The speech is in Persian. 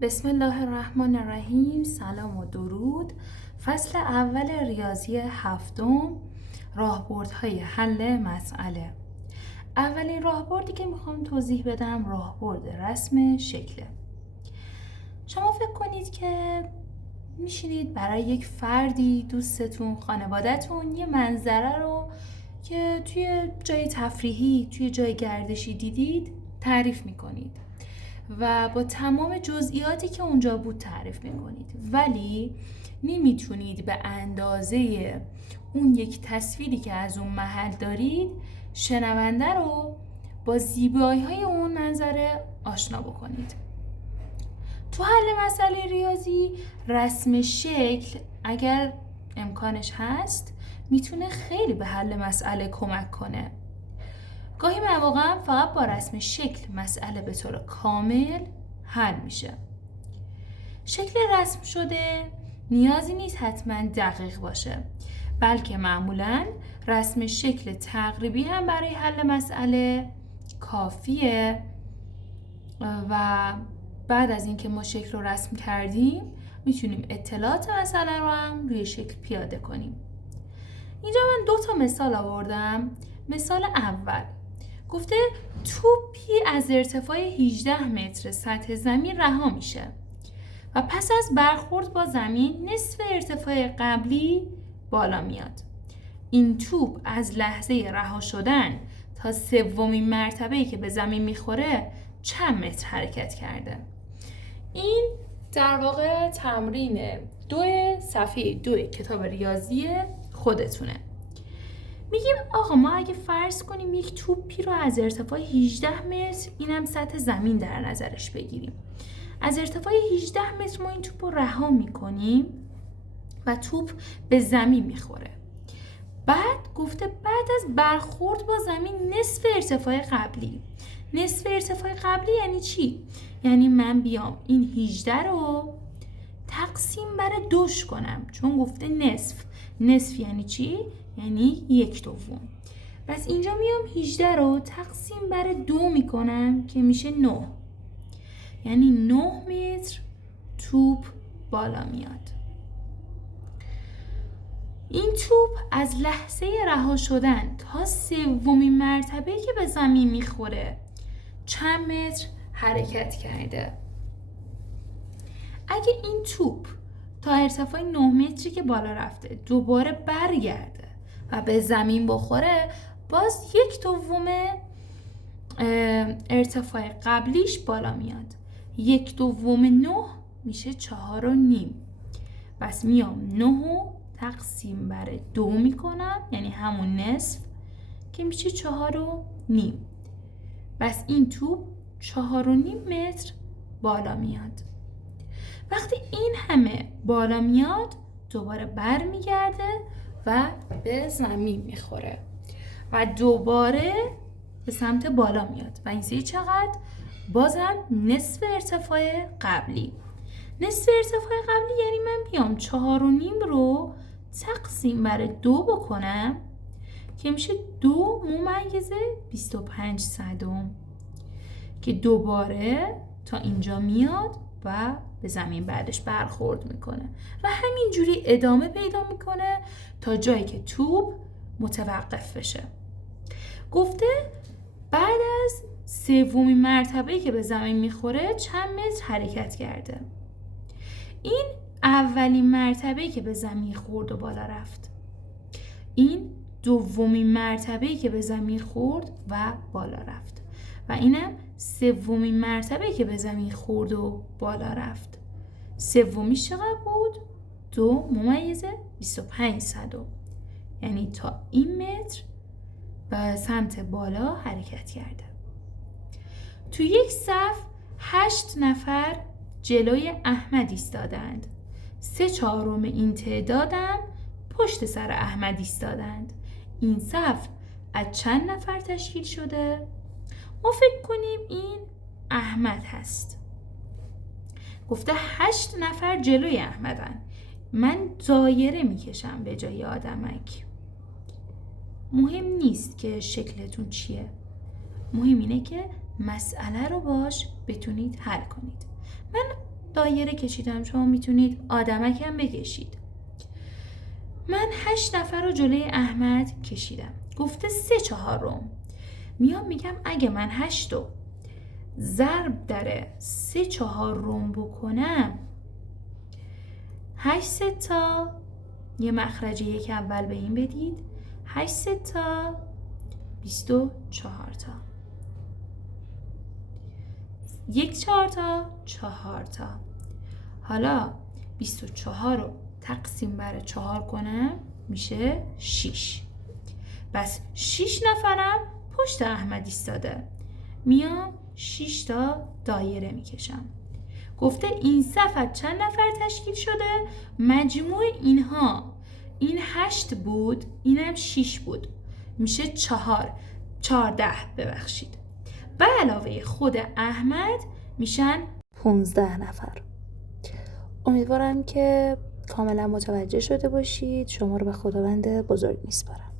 بسم الله الرحمن الرحیم. سلام و درود. فصل اول ریاضی هفتم، راهبردهای حل مسئله. اولین راهبردی که میخوام توضیح بدم راهبرد رسم شکله. شما فکر کنید که میشینید برای یک فردی، دوستتون، خانواده‌تون یه منظره رو که توی جای تفریحی، توی جای گردشی دیدید تعریف میکنید و با تمام جزئیاتی که اونجا بود تعریف میکنید، ولی نمیتونید به اندازه اون یک تصویری که از اون محل دارید شنونده رو با زیبایی‌های اون منظره آشنا بکنید. تو حل مسئله ریاضی رسم شکل اگر امکانش هست میتونه خیلی به حل مسئله کمک کنه. گاهی مواقع فقط با رسم شکل مسئله به طور کامل حل میشه. شکل رسم شده نیازی نیست حتما دقیق باشه، بلکه معمولاً رسم شکل تقریبی هم برای حل مسئله کافیه و بعد از اینکه ما شکل رو رسم کردیم میتونیم اطلاعات مسئله رو هم روی شکل پیاده کنیم. اینجا من 2 مثال آوردم. مثال اول گفته توپی از ارتفاع 18 متر سطح زمین رها میشه و پس از برخورد با زمین نصف ارتفاع قبلی بالا میاد. این توپ از لحظه رها شدن تا 3مین مرتبه‌ای که به زمین میخوره چند متر حرکت کرده؟ این در واقع تمرین 2 صفحه 2 کتاب ریاضی خودتونه. میگیم آقا ما اگه فرض کنیم یک توپی رو از ارتفاع 18 متر، اینم سطح زمین در نظرش بگیریم، از ارتفاع 18 متر ما این توپ رو رها میکنیم و توپ به زمین میخوره. بعد گفته بعد از برخورد با زمین نصف ارتفاع قبلی. نصف ارتفاع قبلی یعنی چی؟ یعنی من بیام این 18 رو تقسیم بر 2 کنم، چون گفته نصف. نصف یعنی چی؟ یعنی 1/2. پس اینجا میام 18 رو تقسیم بر 2 میکنم که میشه 9. یعنی 9 متر توپ بالا میاد. این توپ از لحظه رها شدن تا 3مین مرتبه که به زمین میخوره چند متر حرکت کرده؟ اگه این توپ تا ارتفاع 9 متری که بالا رفته دوباره برگرده و به زمین بخوره، باز 1/2 ارتفاع قبلیش بالا میاد. 1/2 9 میشه 4.5. پس میام 9 رو تقسیم بر 2 میکنم، یعنی همون نصف که میشه 4.5. پس این توپ 4.5 متر بالا میاد. وقتی این همه بالا میاد دوباره بر میگرده و به زمین میخوره و دوباره به سمت بالا میاد و این سری چقدر؟ بازم نصف ارتفاع قبلی. نصف ارتفاع قبلی یعنی من بیام 4.5 رو تقسیم بر 2 بکنم که میشه 2.25 که دوباره تا اینجا میاد و به زمین بعدش برخورد میکنه و همینجوری ادامه پیدا میکنه تا جایی که توپ متوقف بشه. گفته بعد از 3مین مرتبه‌ای که به زمین میخوره چند متر حرکت کرده؟ این اولین مرتبه‌ای که به زمین خورد و بالا رفت. این 2مین مرتبه‌ای که به زمین خورد و بالا رفت و اینم 3مین مرتبه‌ای که به زمین خورد و بالا رفت. 3میش چقدر بود؟ 2.25. یعنی تا این متر به سمت بالا حرکت کرده. تو یک صف 8 نفر جلوی احمد ایستادند. 3/4 این تعدادم پشت سر احمد ایستادند. این صف از چند نفر تشکیل شده؟ ما فکر کنیم این احمد هست. گفته 8 نفر جلوی احمدن. من دایره میکشم به جای آدمک. مهم نیست که شکلتون چیه، مهم اینه که مسئله رو باش بتونید حل کنید. من دایره کشیدم. شما میتونید آدمک هم بکشید. من 8 نفر رو جلوی احمد کشیدم. گفته 3/4. میام میگم اگه من 8 رو ضرب در 3/4 بکنم، 8 ستا، یه مخرج یک اول به این بدید، 8 ستا 24 تا، 1/4 تا 4 تا. حالا 24 رو تقسیم بر 4 کنم میشه 6. بس 6 نفرم پشت احمد ایستاده. میام 6 تا دایره میکشم. گفته این صف چند نفر تشکیل شده؟ مجموع اینها، این 8 بود، اینم 6 بود، میشه 14 ببخشید. به علاوه خود احمد میشن 15 نفر. امیدوارم که کاملا متوجه شده باشید. شما رو به خداوند بزرگ میسپارم.